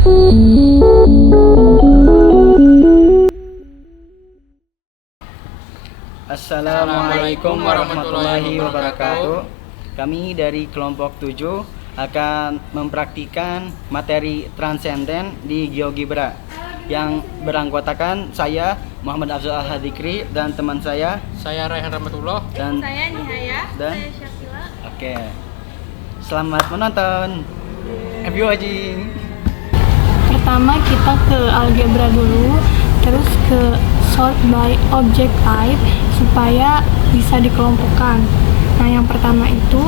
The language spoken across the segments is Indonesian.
Assalamualaikum warahmatullahi wabarakatuh. Kami dari kelompok 7 akan mempraktikkan materi transenden di GeoGebra yang beranggotakan saya Muhammad Afzal Al-Hadikri dan teman saya Raihan Rahmatullah dan saya Nihaya, dan saya Syakila. Oke. Selamat menonton. Happy watching. Pertama kita ke algebra dulu, terus ke sort by object type supaya bisa dikelompokkan. Nah, yang pertama itu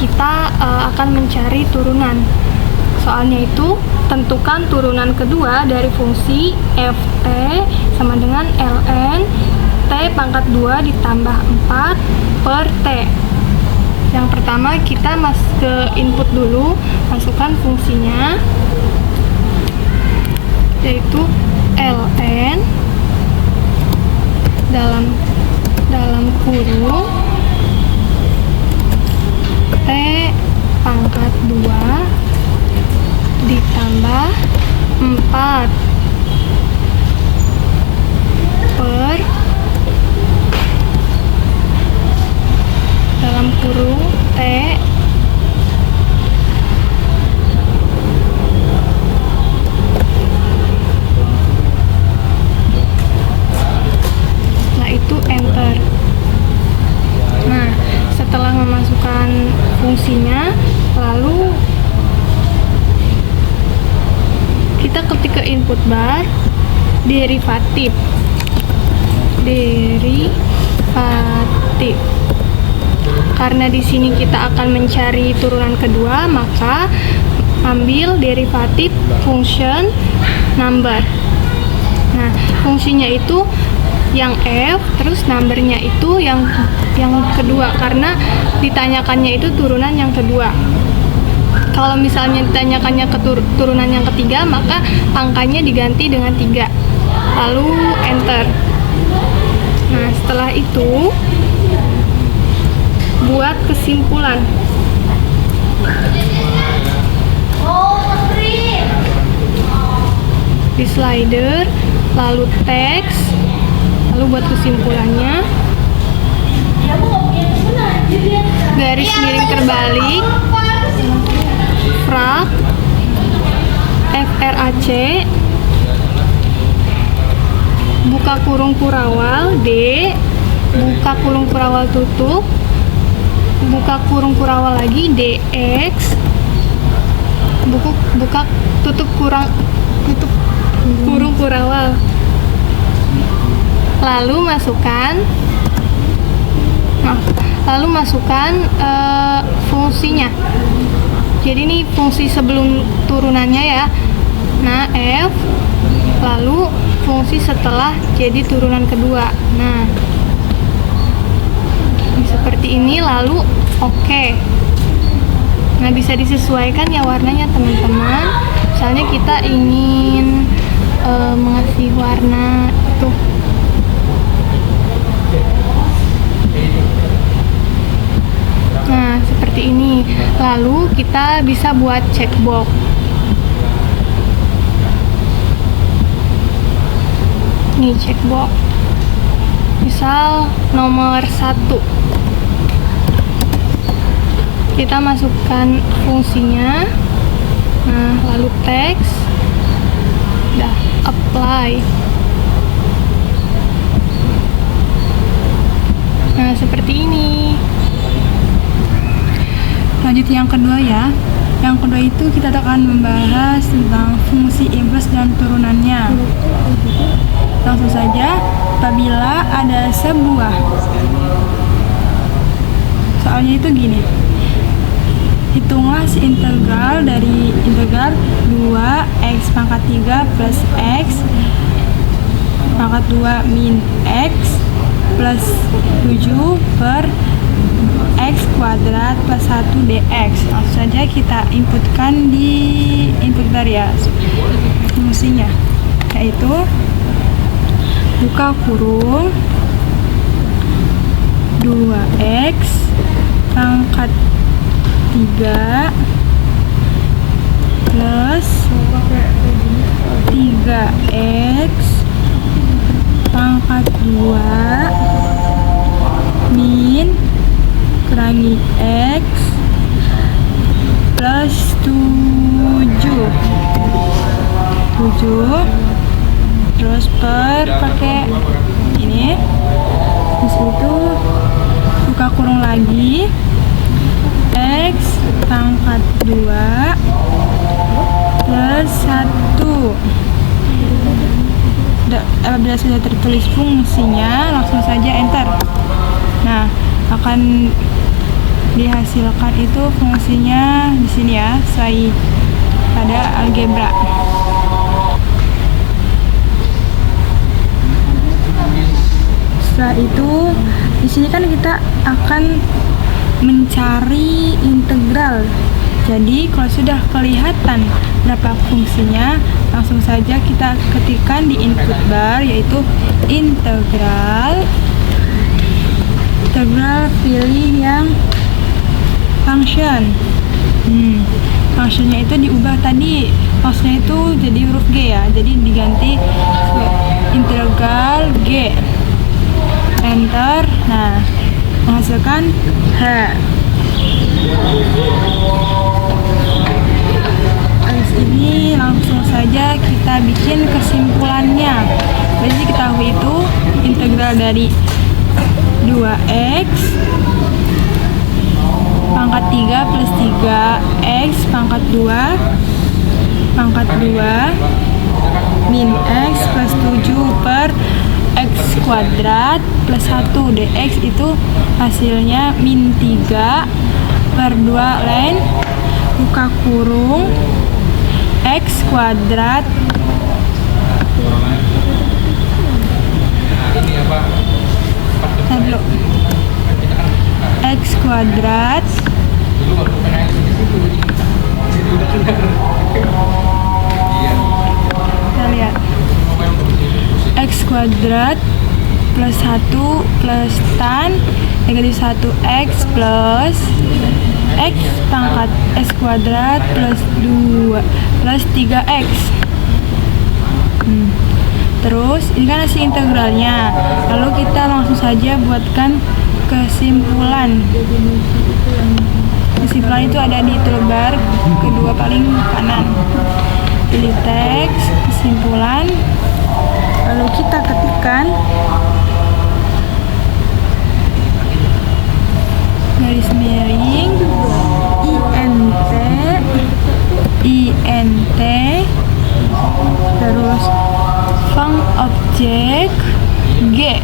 kita akan mencari turunan. Soalnya itu tentukan turunan kedua dari fungsi ft sama dengan ln t pangkat 2 ditambah 4 per t. Yang pertama kita ke input dulu, masukkan fungsinya yaitu ln dalam kurung t pangkat 2 ditambah 4 per dalam kurung t itu enter. Nah, setelah memasukkan fungsinya, lalu kita ketik ke input bar derivatif. Karena di sini kita akan mencari turunan kedua, maka ambil derivatif function number. Nah, fungsinya itu yang f, terus numbernya itu yang kedua, karena ditanyakannya itu turunan yang kedua. Kalau misalnya ditanyakannya turunan yang ketiga, maka angkanya diganti dengan 3 lalu enter. Nah, setelah itu buat kesimpulan. Di slider, lalu teks, lalu buat kesimpulannya, garis miring terbalik, frak, frac, buka kurung kurawal, d, buka kurung kurawal tutup, buka kurung kurawal lagi, dx, buka tutup kurung kurawal. Lalu masukkan fungsinya. Jadi ini fungsi sebelum turunannya ya. Nah, f, lalu fungsi setelah jadi turunan kedua. Nah, seperti ini, lalu oke. Nah, bisa disesuaikan ya warnanya teman-teman. Misalnya kita ingin mengasih warna itu seperti ini. Lalu kita bisa buat checkbox. Nih checkbox. Misal nomor 1. Kita masukkan fungsinya. Nah, lalu teks. Udah, apply. Nah, seperti ini. Lanjut yang kedua ya. Yang kedua itu kita akan membahas tentang fungsi inverse dan turunannya. Langsung saja, apabila ada sebuah, soalnya itu gini, hitunglah si integral dari integral 2x pangkat 3 plus x pangkat 2 min x plus 7 per x kuadrat plus 1 dx. Langsung saja kita inputkan di input variabel fungsinya, yaitu buka kurung 2x pangkat 3 plus plus 3x pangkat 2 min kurangi x plus 7 terus per pakai ini, terus itu buka kurung lagi, x pangkat 2 plus 1. Apabila sudah tertulis fungsinya, langsung saja enter. Nah, akan dihasilkan itu fungsinya di sini ya, sesuai pada algebra. Setelah itu, di sini kan kita akan mencari integral. Jadi kalau sudah kelihatan berapa fungsinya, langsung saja kita ketikkan di input bar, yaitu integral pilih yang function. Functionnya itu diubah tadi, maksudnya itu jadi huruf G ya, jadi diganti integral G. Enter. Nah, menghasilkan H. Habis ini langsung saja kita bikin kesimpulannya. Jadi diketahui itu integral dari 2x pangkat 3 plus 3x pangkat 2 min x plus 7 per x kuadrat plus 1 dx itu hasilnya min 3 per 2 lain buka kurung x kuadrat x kuadrat kita lihat x kuadrat plus 1 plus tan negatif 1x plus x pangkat x kuadrat plus 2 plus 3x. Terus ini kan hasil integralnya, lalu kita langsung saja buatkan kesimpulan. Kesimpulan itu ada di toolbar kedua paling kanan. Pilih teks kesimpulan, lalu kita ketikkan garis miring int terus fung objek g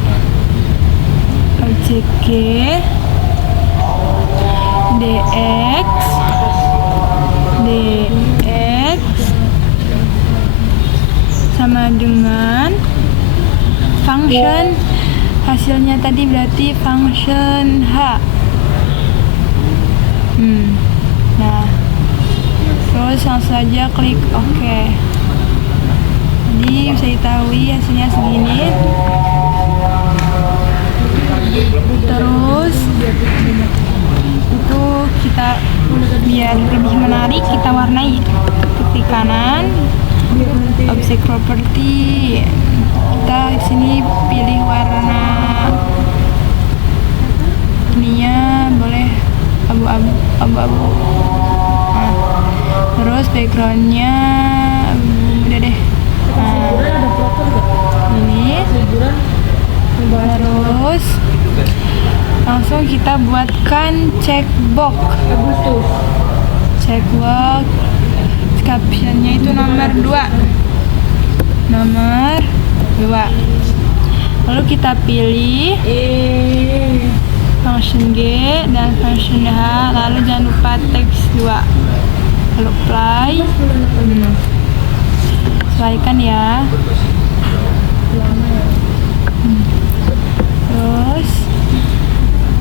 dx sama dengan function hasilnya tadi berarti function h. Nah, terus langsung saja klik OK. Jadi bisa diketahui hasilnya segini. Terus itu kita biar lebih menarik kita warnai. Ketik kanan object property, kita di sini pilih warna ininya boleh abu-abu. Nah, terus backgroundnya udah deh. Nah, ini terus langsung kita buatkan checkbox. Captionnya itu nomor 2. Lalu kita pilih function G dan function H, lalu jangan lupa teks 2. Lalu apply. Sesuaikan ya. Terus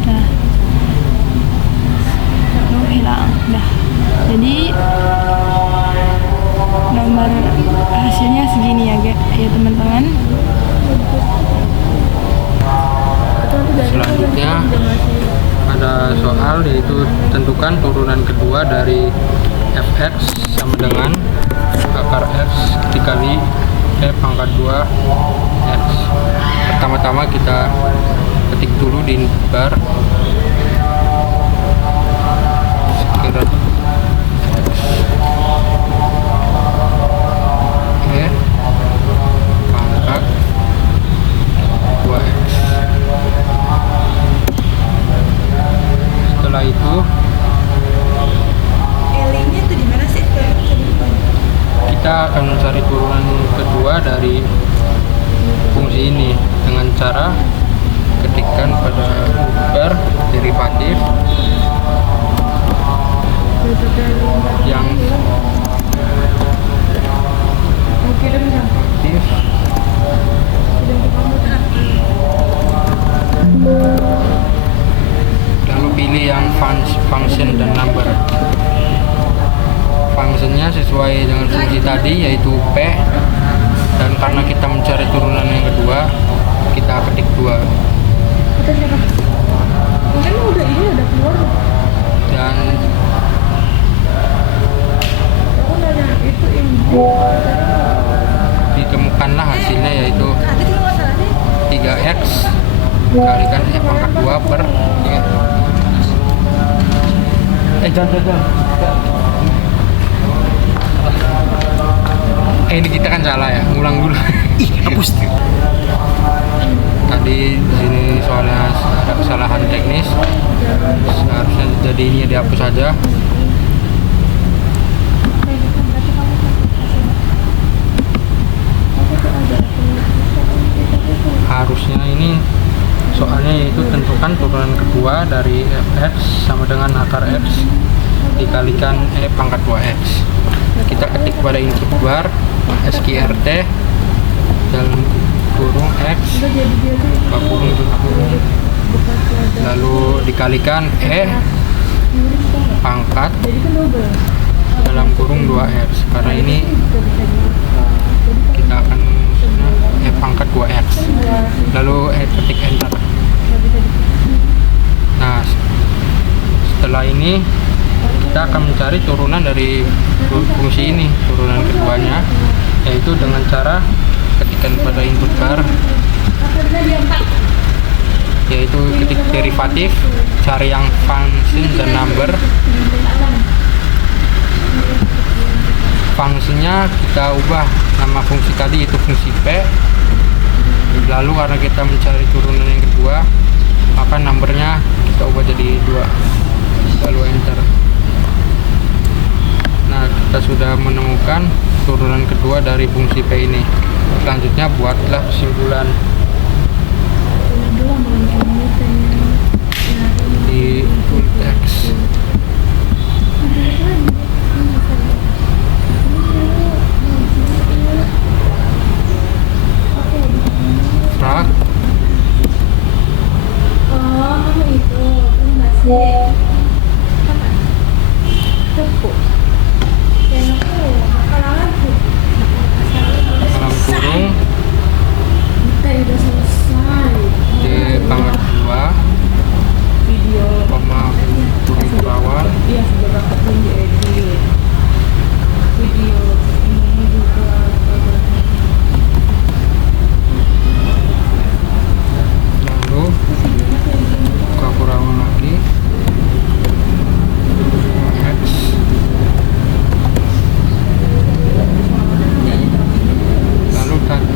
nah, hilang dah. Jadi nomor hasilnya segini ya teman-teman. Selanjutnya ada soal, yaitu tentukan turunan kedua dari fx sama dengan akar x dikali E pangkat 2 x. Pertama-tama kita ketik dulu di input bar sekira E pangkat 2x. Setelah itu L-nya tuh di mana sih? kita akan mencari turunan kedua dari fungsi ini dengan cara ketikkan pada bar derivatif yang aktif lalu pilih yang function dan number. Fungsinya sesuai dengan fungsi tadi yaitu P, dan karena kita mencari turunan yang kedua kita ketik 2 Mungkin udah keluar. dan Aku nanya itu ditemukanlah hasilnya yaitu tadi kalau nggak salah sih 3x dikalikan E pangkat 2 per jangan. ini kita kan salah ya, ngulang dulu. Hapus. Tadi di sini soalnya ada kesalahan teknis, seharusnya jadi ini dihapus saja. Harusnya ini soalnya yaitu tentukan turunan kedua dari fx sama dengan akar x dikalikan E pangkat 2x. Kita ketik pada input bar sqrt dalam kurung x kurung lalu dikalikan E pangkat dalam kurung 2x. Karena ini kita akan E pangkat 2x lalu ketik enter. Nah, setelah ini kita akan mencari turunan dari fungsi ini, turunan keduanya, yaitu dengan cara ketikkan pada input bar yaitu ketik derivatif, cari yang function dan number. Fungsinya kita ubah nama fungsi tadi itu fungsi P, lalu karena kita mencari turunan yang kedua maka numbernya kita ubah jadi 2 lalu enter. Nah, kita sudah menemukan turunan kedua dari fungsi P ini. Selanjutnya buatlah kesimpulan di full text. Frak dalam kurung D pangkat 2 koma kurung perawan lalu buka kurungan lagi X lalu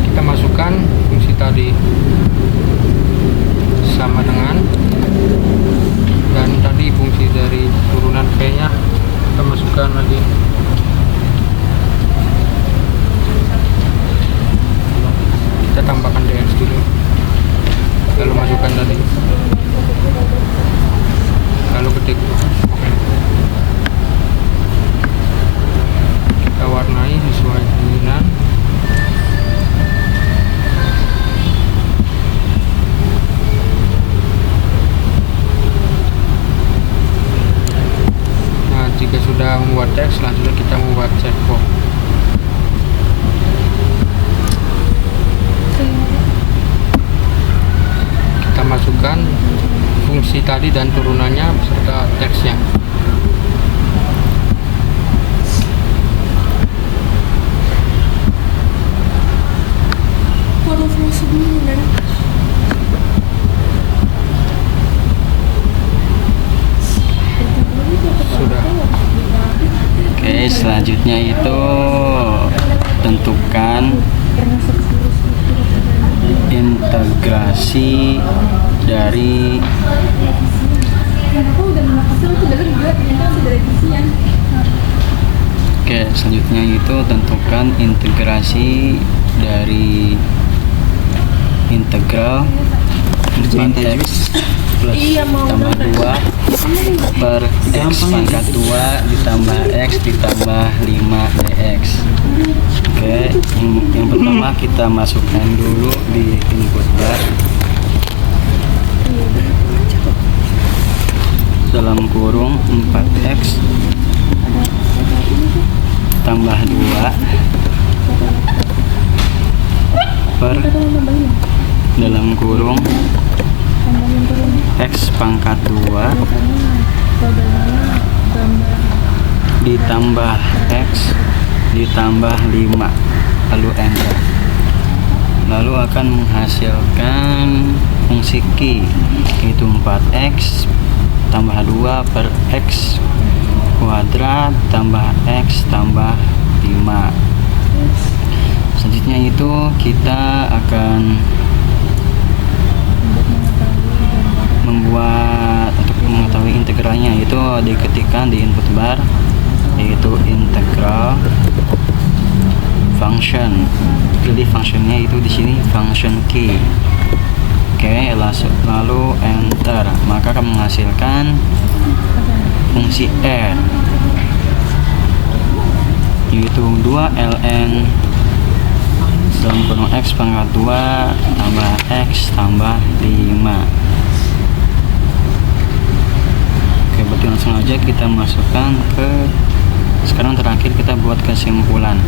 kita masukkan fungsi tadi sama dengan, dan tadi fungsi dari turunan P nya kita masukkan lagi. Kita tambahkan dx dulu lalu masukkan tadi lalu ketik kita warnai sesuai keinginan. Nah, jika sudah membuat teks, selanjutnya kita membuat checkbox. Kita masukkan fungsi tadi dan turunannya beserta teksnya. selanjutnya itu tentukan integrasi dari selanjutnya itu tentukan integrasi dari integral 4x plus tambah 2 per x pangkat 2 ditambah x ditambah 5 dx. Yang pertama kita masukkan dulu di input bar dalam kurung 4x tambah 2 per dalam kurung x pangkat 2 ditambah x ditambah 5, lalu enter. Lalu akan menghasilkan fungsi Q, yaitu 4x tambah 2 per x kuadrat tambah x tambah 5. Selanjutnya itu kita akan membuat untuk mengetahui integralnya, yaitu diketikkan di input bar, yaitu integral function. Pilih functionnya itu di sini function Q. Lalu enter, maka akan menghasilkan fungsi R, yaitu 2ln dalam kurung x pangkat 2 tambah x tambah 5. Berarti langsung aja kita masukkan ke, sekarang terakhir kita buat kesimpulan.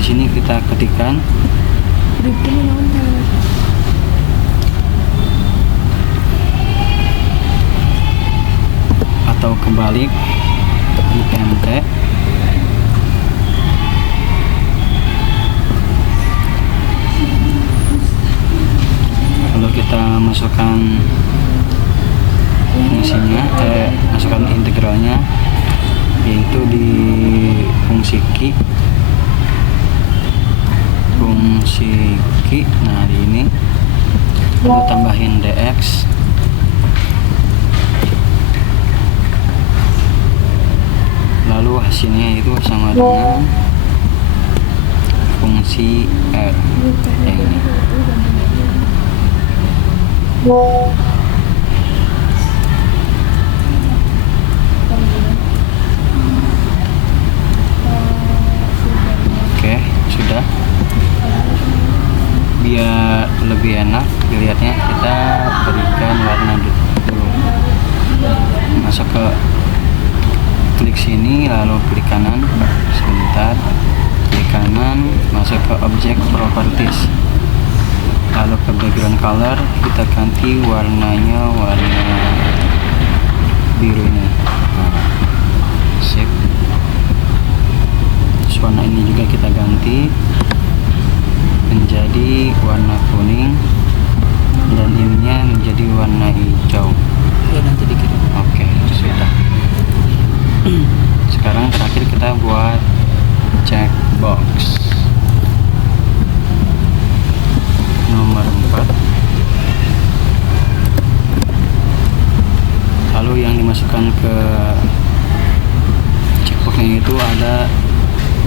Di sini kita ketikkan atau kebalik INT lalu kita masukkan fungsinya, masukkan integralnya, yaitu di fungsi Q. Nah di ini lalu tambahin dx, lalu hasilnya itu sama dengan fungsi R yang ini. Oke, sudah. Biar lebih enak dilihatnya, kita berikan warna dulu. Masuk ke klik sini, lalu klik kanan sebentar, klik kanan, masuk ke object properties, lalu ke background color, kita ganti warnanya warna biru ini. Sip. Terus warna ini juga kita ganti menjadi warna kuning, dan ininya menjadi warna hijau. Nanti dikit. Oke, sudah. Sekarang terakhir kita buat checkbox nomor 4. Lalu yang dimasukkan ke checkboxnya itu ada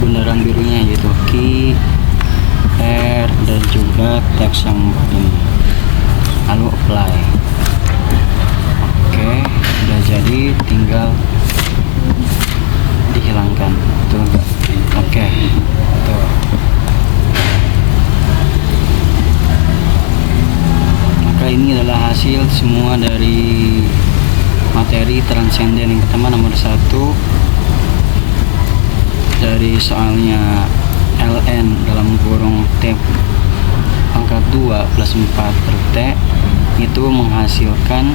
bundaran birunya, yaitu Q, R, dan juga teks yang ini. Lalu apply. Oke, udah jadi, tinggal dihilangkan. Tuh. Oke. Tuh. Maka ini adalah hasil semua dari materi transenden yang pertama, nomor 1 dari soalnya ln dalam kurung t pangkat 2 plus 4 per t itu menghasilkan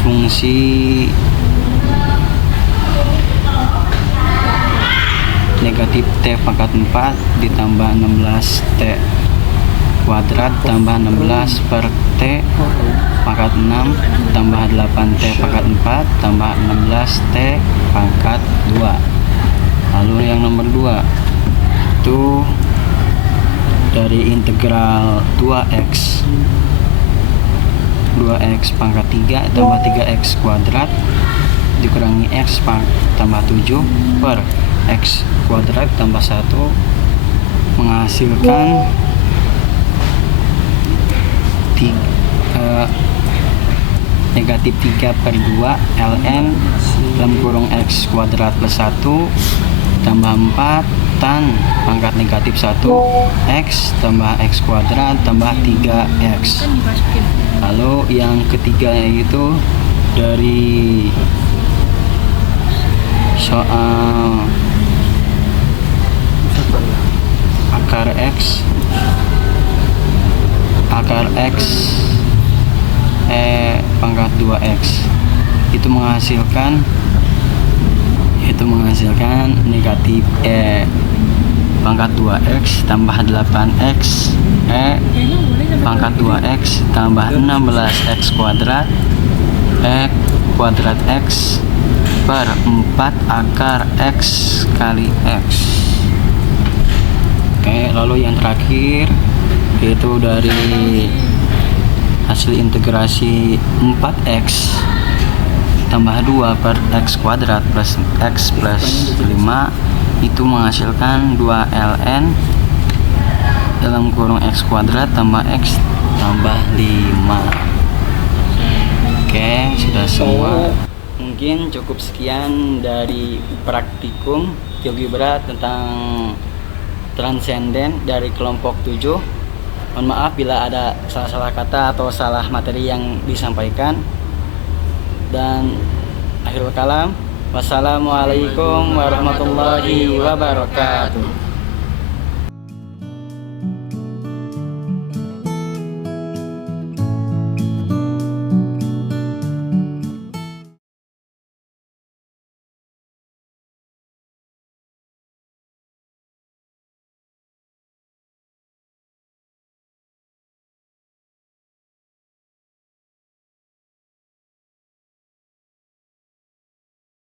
fungsi negatif t pangkat 4 ditambah 16t kuadrat tambah 16 per T pangkat 6 tambah 8T pangkat 4 tambah 16T pangkat 2. Lalu yang nomor 2 itu dari integral 2x pangkat 3 tambah 3x kuadrat dikurangi x tambah 7 per x kuadrat tambah 1 menghasilkan negatif 3 per 2 ln dalam kurung x kuadrat plus 1 tambah 4 tan pangkat negatif 1 x tambah x kuadrat tambah 3x. Lalu yang ketiga yaitu dari soal akar x pangkat 2x itu menghasilkan negatif pangkat 2x tambah 8x pangkat 2x tambah 16x kuadrat kuadrat x per 4 akar x kali x. Oke, lalu yang terakhir yaitu dari hasil integrasi 4x tambah 2 per x kuadrat plus x plus 5 itu menghasilkan 2 ln dalam kurung x kuadrat tambah x tambah 5. Oke, sudah semua. Mungkin cukup sekian dari praktikum GeoGebra tentang transenden dari kelompok 7. Mohon maaf bila ada salah-salah kata atau salah materi yang disampaikan. Dan akhirul kalam, wassalamualaikum warahmatullahi wabarakatuh.